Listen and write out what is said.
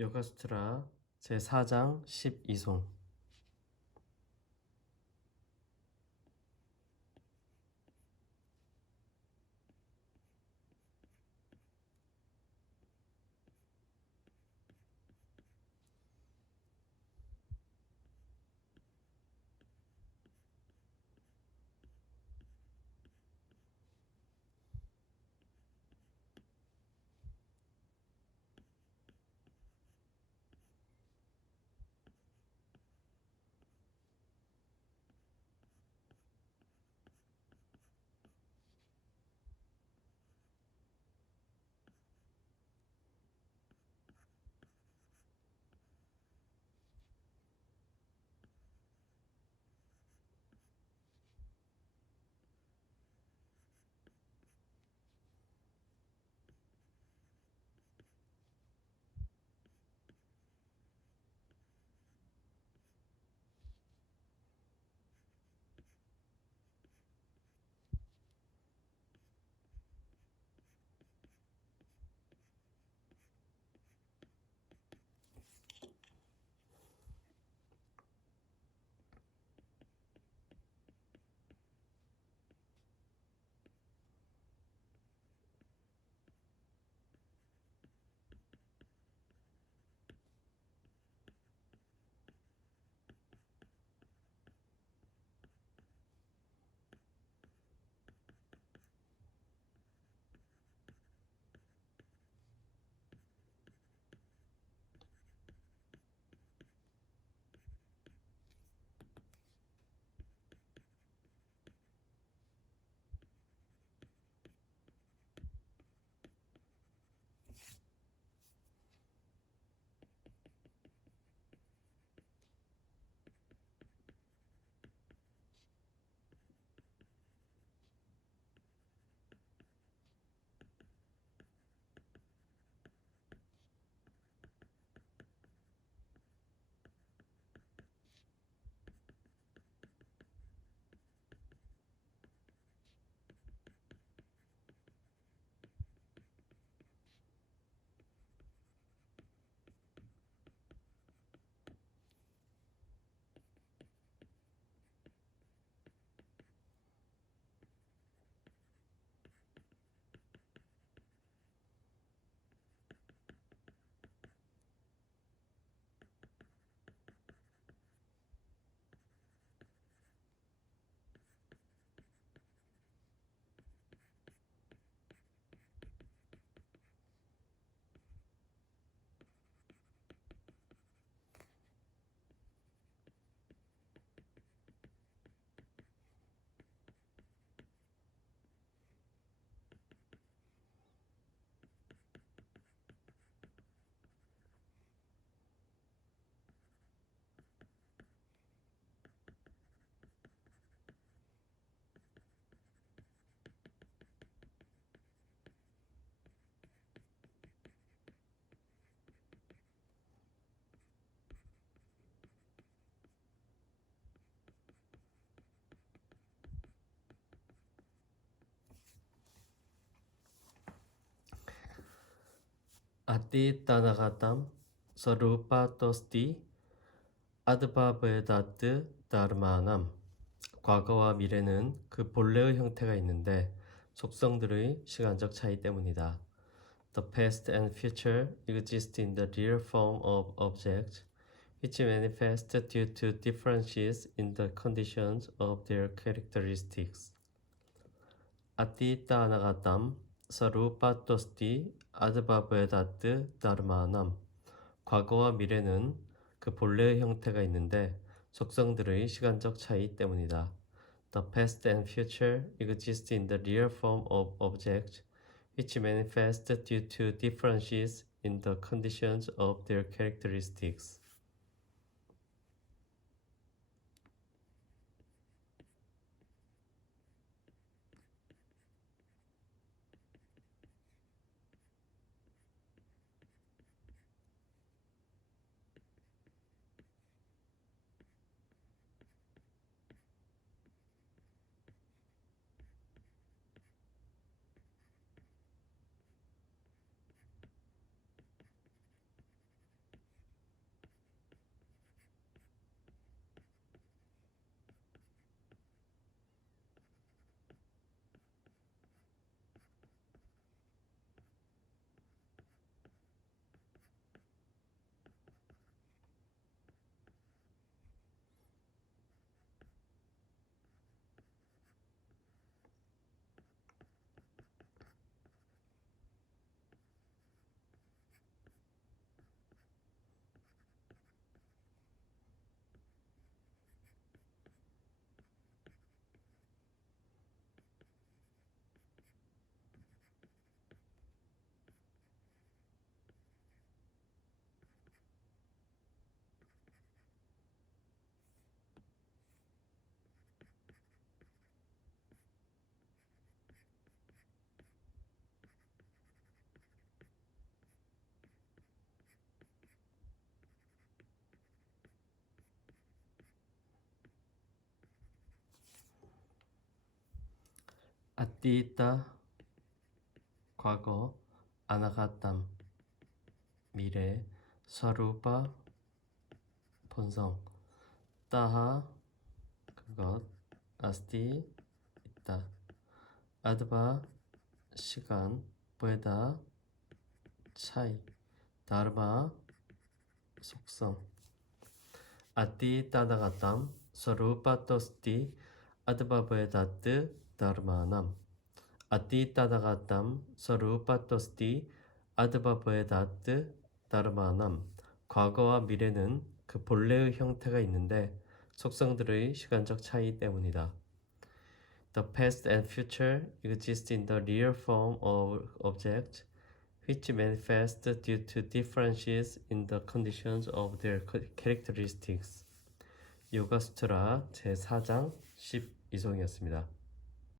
요가스트라 제4장 12송 아띠 따나가담 서루파토스티 아드바베다트 다르마남 과거와 미래는 그 본래의 형태가 있는데 속성들의 시간적 차이 때문이다. The past and future exist in the real form of objects, which manifest due to differences in the conditions of their characteristics. 아띠따 나가담 사루파토스티 아드바베다트 다르마남 과거와 미래는 그 본래의 형태가 있는데 속성들의 시간적 차이 때문이다. The past and future exist in the real form of objects, which manifest due to differences in the conditions of their characteristics. 아띠있다 과거 아나가땀 미래 사루파 본성. 따하 그것 아스티 있다. 아드바 시간 베다 차이. 다르바 속성. 아띠 따다가땀 서루파 토스티 아드바 베다트 다르 마남 아띠 따다가땀 서루파 토스티 아드바 베다트 다르마남 과거와 미래는 그 본래의 형태가 있는데 속성들의 시간적 차이 때문이다. The past and future exist in the real form of objects, which manifest due to differences in the conditions of their characteristics. 요가 수트라 제4장 12송이었습니다.